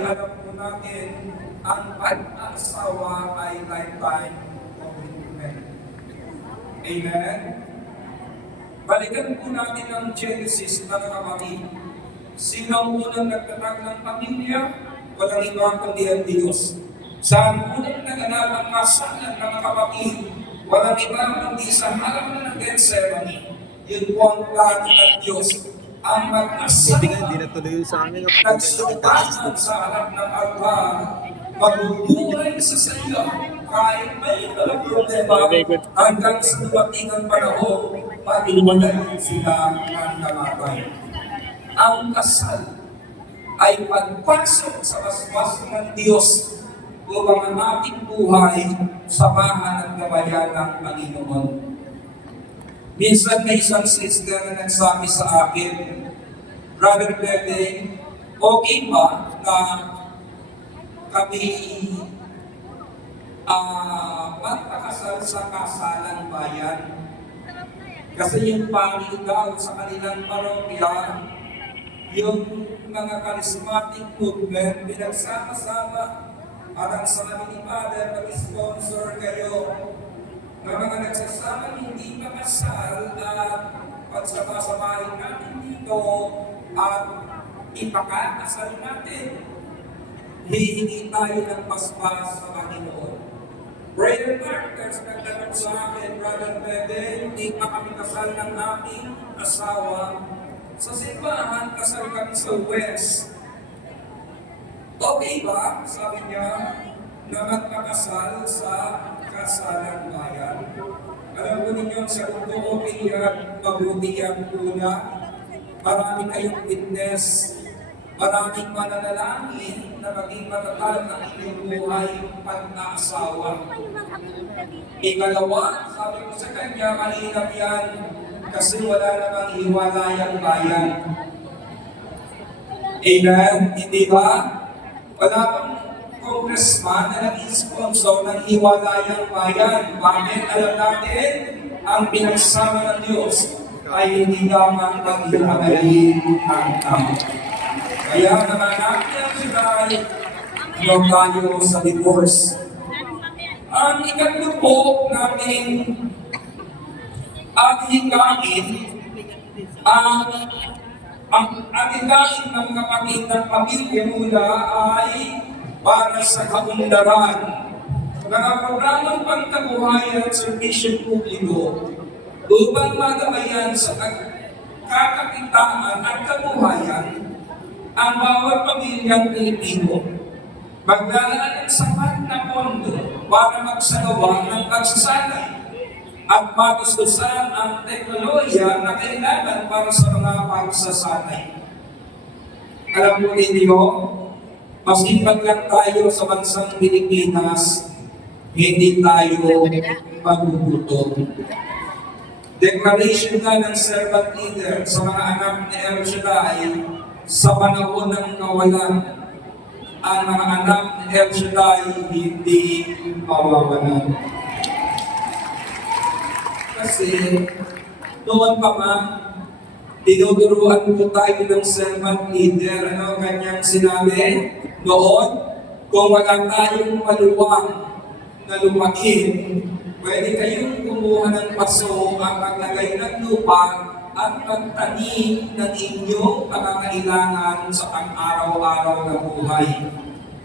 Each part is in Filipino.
Alam po natin, ang pag-asawa ay lifetime commitment. Amen? Balikan po natin ang Genesis ng kapatid. Sino ang unang nagtatag ng pamilya? Walang iba kundi ang Diyos. Sa unang naganap ang kasalan ng kapatid, walang iba kundi sa halaman ng Gethsemane. Yun po ang plano ng Diyos. Ang mag-asawa nagsumpangan sa harap ng altar, magbubuhay sa iyo kahit may problema hanggang sa dumating ang panahon, pag-iwalay sila ng kamatay. Ang kasal ay pagpasok sa basbas ng Diyos upang ang ating buhay samahan ng gabayan ng Panginoon. Minsan may isang sister na nagsabi sa akin, Brother Bede, okay ba na kami magpakasal sa kasalang bayan? Kasi yung pari daw sa kanilang parokya, yung mga charismatic movement, pinagsama-sama, parang sabi ni Father, mag-sponsor kayo, na mga nagsasama hindi makasal at pagsama-samahin natin dito at ipakakasal natin. Hihingi tayo ng paspas sa Panginoon. Brother Marcus, nagtanong sa akin, Brother Bede, hindi pa kami kasal ng aming asawa. Sa simbahan, kasal kami sa West. Okay ba? Sabi niya, na magpakasal sa kasalang bayan. Alam ko ninyo ang sagot ko, okay yan, mabuti yan una. Marami kayong witness, maraming mananalangin na maging matatag ang inyong buhay pag-aasawa. Ikalawa, sabi ko sa kanya, mahirap yan kasi wala namang hiwalayang bayan. Amen? Hindi ba? Wala pang congressman na nag-sponsor ng hiwalayang bayan. Bakit? Alam natin, ang pinagsama ng Diyos ay hindi lamang pag-iwalayin ang tao. Kaya naman natin ang yung tayo sa divorce. Ang ikatlo po natin hikain ang hikain ng kapatid ng pamilya mula ay para sa kaunlaran. Mga programang pangkabuhayan at servisyo publiko upang magabayan sa kakakitaan at kabuhayan ang bawat pamilyang Pilipino. Maglalaan ng sapat na pondo para magsagawa ng pagsasanay at matustusan ang teknolohiya na kailangan para sa mga pagsasanay. Alam mo ninyo, masipag lang tayo sa bansang Pilipinas, hindi tayo magugutom. Declaration na ng servant leader sa mga anak ni El Shaddai sa panahon ng kawalan. Ang mga anak ni El Shaddai hindi mawawalan. Kasi noon pa man, tinuturuan po tayo ng servant leader. Ano kanyang sinabi? Noon, kung wala tayong maluwang na lupain, pwede kayong kumuha ng paso ang paglagay ng lupa at pagtanim ng inyong pangangailangan sa pang-araw-araw na buhay.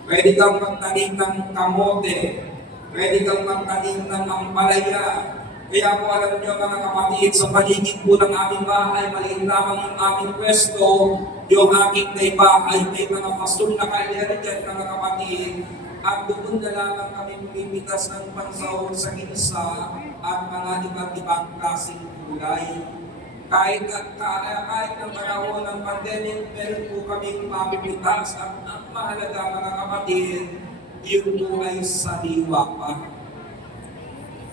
Pwede kang magtanim ng kamote, pwede kang magtanim ng ampalaya. Kaya po alam niyo mga kapatid, sa paligid po ng aming bahay, maliit lamang yung aming pwesto, yung aking may bahay, may mga pastor na kalyari dyan mga kapatid, at doon na lamang kami pumimitas ng pansahog sa ginsa at mga iba't ibang klaseng gulay. Kahit ng panahon ng pandemic, meron po kaming mapimitas at ang mahalaga mga kapatid, yun po ay sariwa pa.